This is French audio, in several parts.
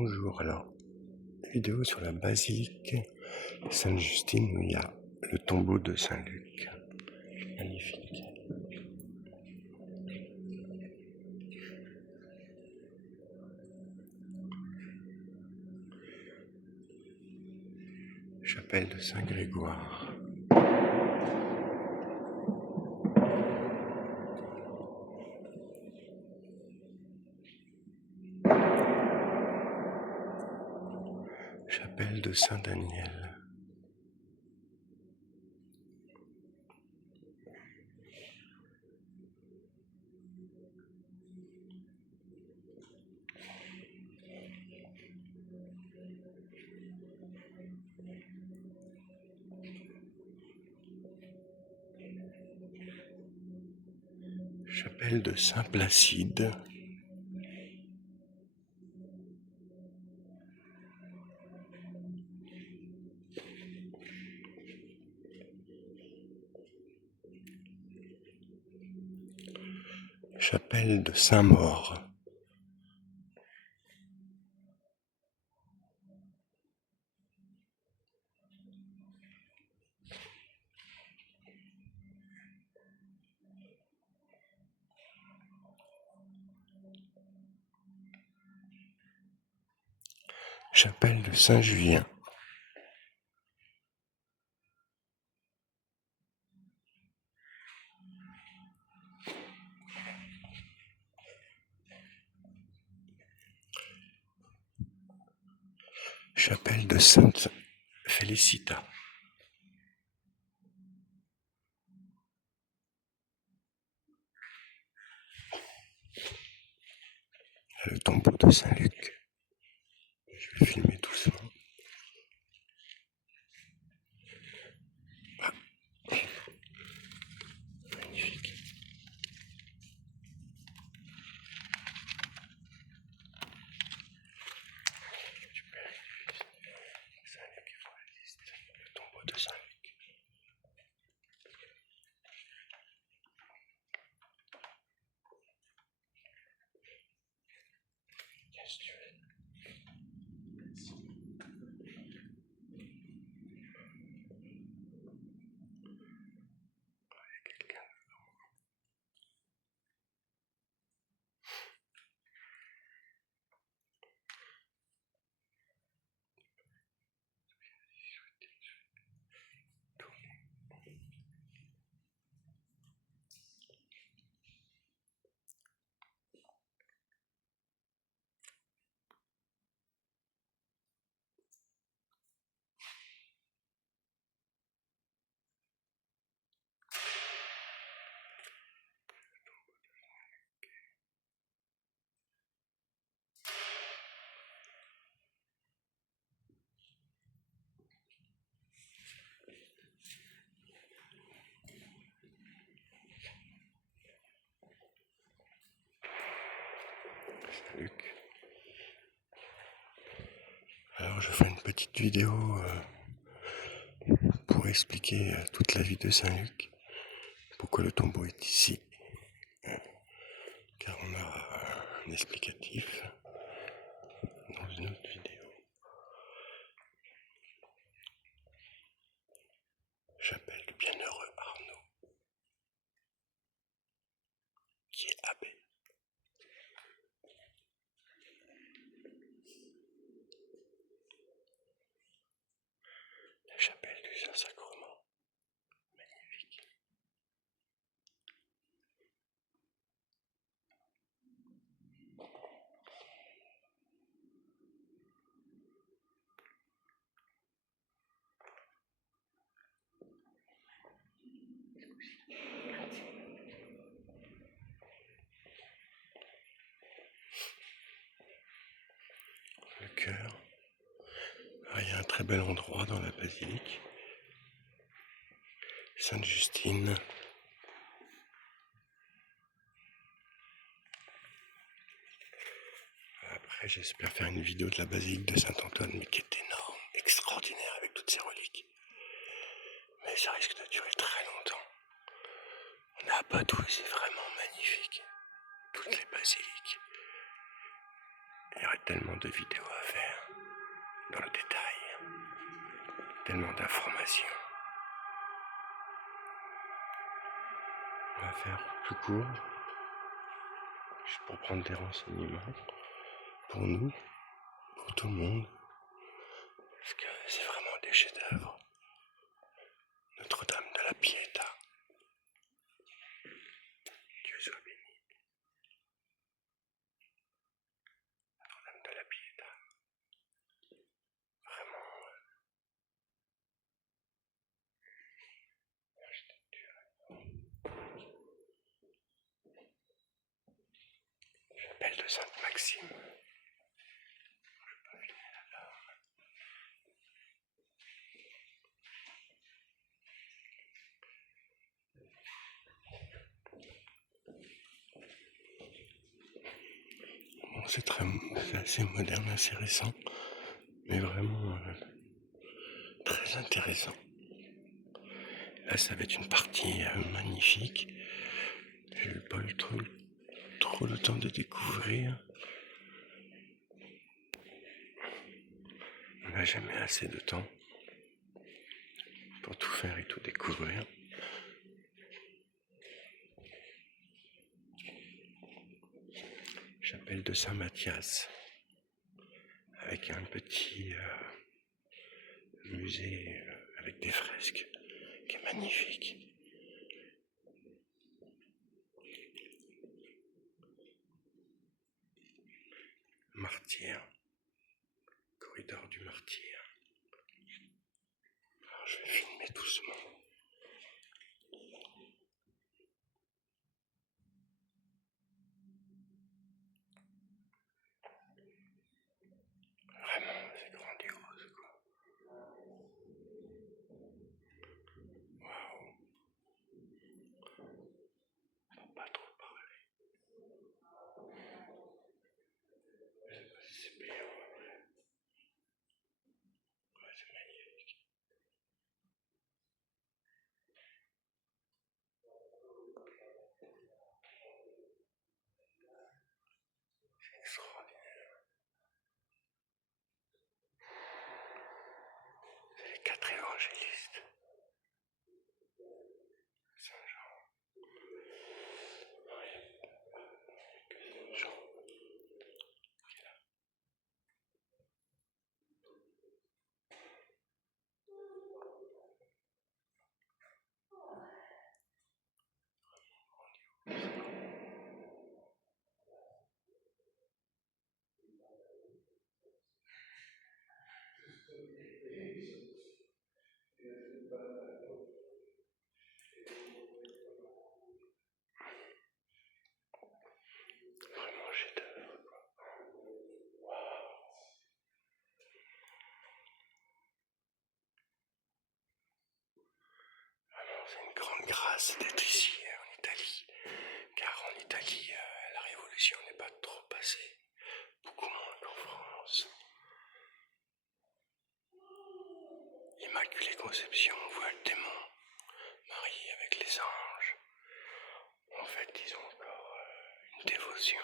Bonjour, alors, vidéo sur la basilique Sainte-Justine où il y a le tombeau de Saint-Luc. Magnifique. Chapelle de Saint-Grégoire. Chapelle de Saint-Daniel. Chapelle de Saint-Placide. Chapelle de Saint-Maur. Chapelle de Saint-Julien. Chapelle de Sainte-Félicita. Le tombeau de Saint-Luc. Je vais filmer doucement. Magnifique. Saint-Luc Evangeliste. Le tombeau de Saint-Luc. Qu'est-ce que tu veux? Saint-Luc. Alors je ferai une petite vidéo pour expliquer toute la vie de Saint-Luc, pourquoi le tombeau est ici, car on a un explicatif dans une autre vidéo. Chapelle du bienheureux Arnaud, qui est abbé. La chapelle du Saint-Sacrement, magnifique. Le chœur. Ah, il y a un très bel endroit dans la basilique. Sainte-Justine. Après, j'espère faire une vidéo de la basilique de Saint-Antoine, mais qui est énorme, extraordinaire, avec toutes ses reliques. Mais ça risque de durer très longtemps. On a pas tout, c'est vraiment magnifique. Toutes les basiliques. Il y aurait tellement de vidéos à faire, dans le détail, tellement d'informations. On va faire plus court, juste pour prendre des renseignements, pour nous, pour tout le monde, parce que c'est vraiment des chefs-d'œuvre. Notre-Dame de la Pietà. Dieu soit béni. Notre-Dame de la Pietà. Vraiment. Chapelle de Sainte-Maxime. Bon, c'est assez moderne, assez récent, mais vraiment très intéressant. Là, ça va être une partie magnifique. J'ai eu pas eu trop le temps de découvrir. On n'a jamais assez de temps pour tout faire et tout découvrir. Chapelle de Saint-Mathias, avec un petit musée avec des fresques qui est magnifique. Martyr, corridor du martyr. Alors, je vais filmer doucement. Vraiment, c'est grandiose, quoi. Waouh. Faut pas trop parler. Je sais pas si c'est payant. Ouais, c'est magnifique. C'est extraordinaire. C'est les 4 évangélistes. Saint Jean. Jean. Vraiment chef-d'œuvre. Vraiment, c'est une grande grâce d'être ici en Italie. Car en Italie, la révolution n'est pas trop passée. Beaucoup moins qu'en France. Immaculée Conception, voit le démon, marié avec les anges. En fait, ils ont encore une dévotion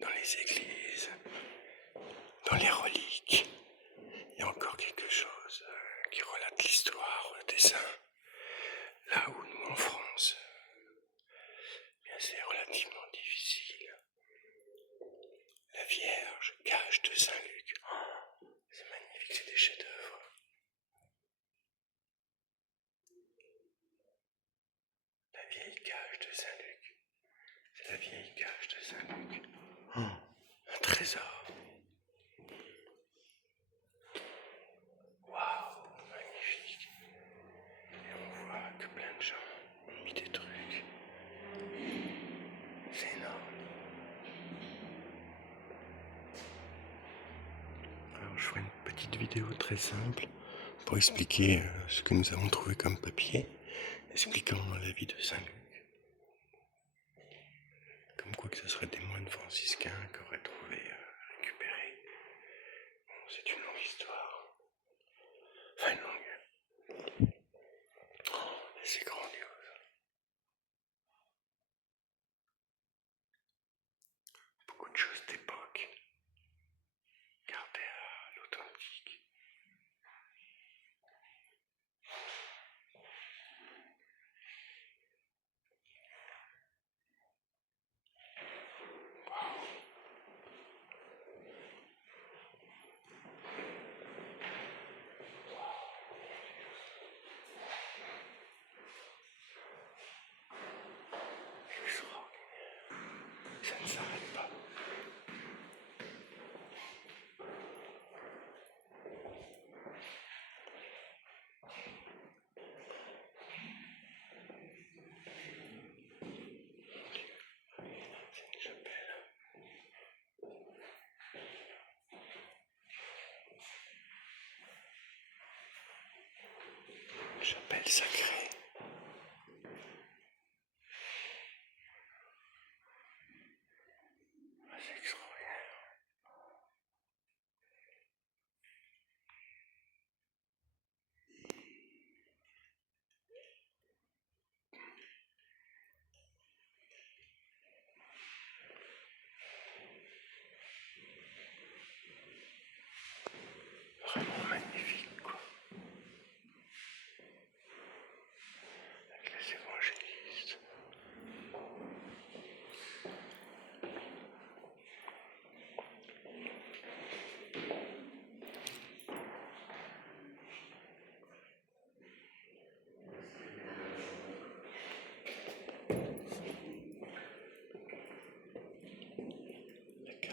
dans les églises, dans les reliques. Il y a encore quelque chose qui relate l'histoire des saints. Là où nous, en France, bien c'est relativement difficile. La Vierge, cage de Saint-Luc. Oh, c'est magnifique, c'est des chefs-d'œuvre. La vieille cage de Saint-Luc. C'est la vieille cage de Saint-Luc. Oh, un trésor. Waouh, magnifique. Et on voit que plein de gens ont mis des trucs. C'est énorme. Alors je ferai une petite vidéo très simple pour expliquer ce que nous avons trouvé comme papier, expliquant la vie de Saint-Luc. Comme quoi que ce serait des moines franciscains qui auraient trouvé récupéré. Bon, c'est une longue histoire. Enfin, longue. Oh, c'est grandiose.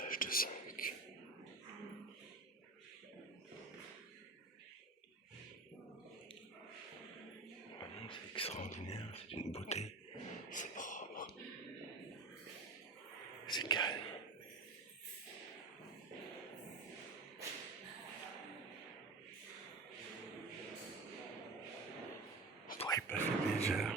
page de 5. Vraiment, c'est extraordinaire, c'est d'une beauté, c'est propre, c'est calme. On pourrait y passer des heures.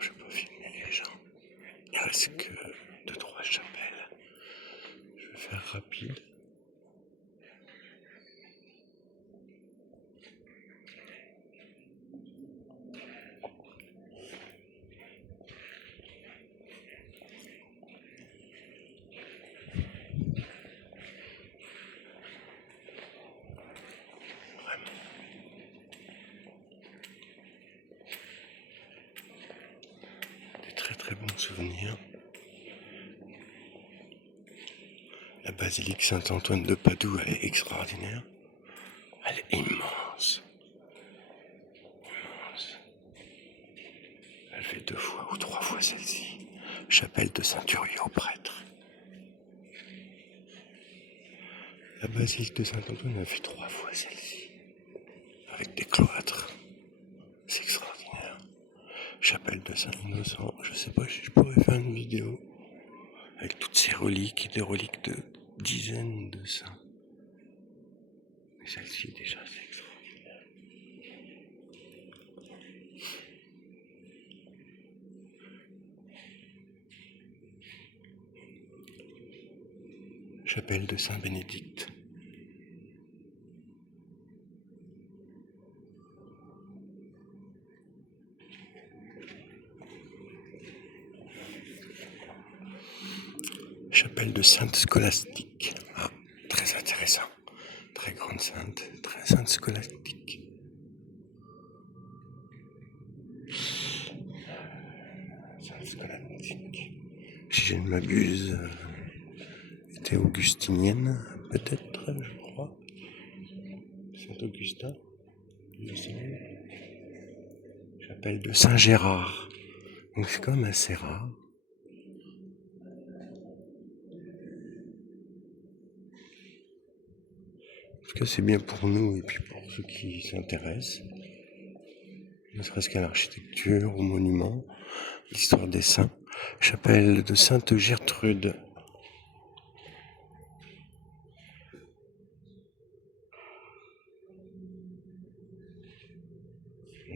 Je vais pas filmer les gens. Il reste que 2-3 chapelles. Je vais faire rapide. Très bons souvenirs. La basilique Saint-Antoine de Padoue, elle est extraordinaire. Elle est immense. Immense. Elle fait 2 fois ou 3 fois celle-ci. Chapelle de Saint-Uriot, prêtre. La basilique de Saint-Antoine, elle fait 3 fois celle-ci. Avec des cloîtres. C'est extraordinaire. Chapelle de Saint-Innocent, je sais pas si je pourrais faire une vidéo avec toutes ces reliques, des reliques de dizaines de saints. Mais celle-ci déjà c'est extraordinaire. Chapelle de Saint-Bénédicte. Chapelle de Sainte Scolastique. Ah, très intéressant. Très grande sainte, très sainte scolastique. Sainte scolastique. Si je ne m'abuse, était augustinienne, peut-être, je crois. Saint-Augustin. Chapelle de Saint-Gérard. Donc c'est quand même assez rare. En tout cas, c'est bien pour nous et puis pour ceux qui s'intéressent, ne serait-ce qu'à l'architecture, aux monuments, l'histoire des saints. Chapelle de Sainte Gertrude.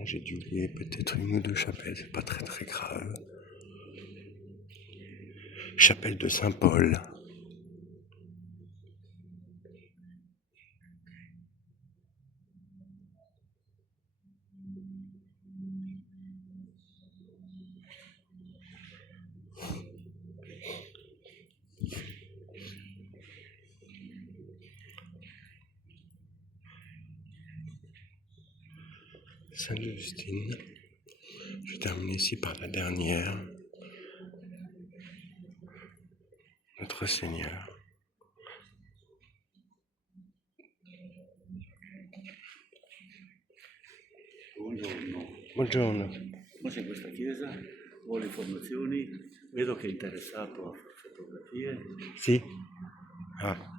J'ai dû oublier peut-être 1 ou 2 chapelles, c'est pas très grave. Chapelle de Saint-Paul. Sainte-Justine. Je vais terminer ici par la dernière. Notre Seigneur. Buongiorno. Come c'è questa chiesa? Vuole informazioni? Vedo che è interessato a fotografie. Sì. Ah.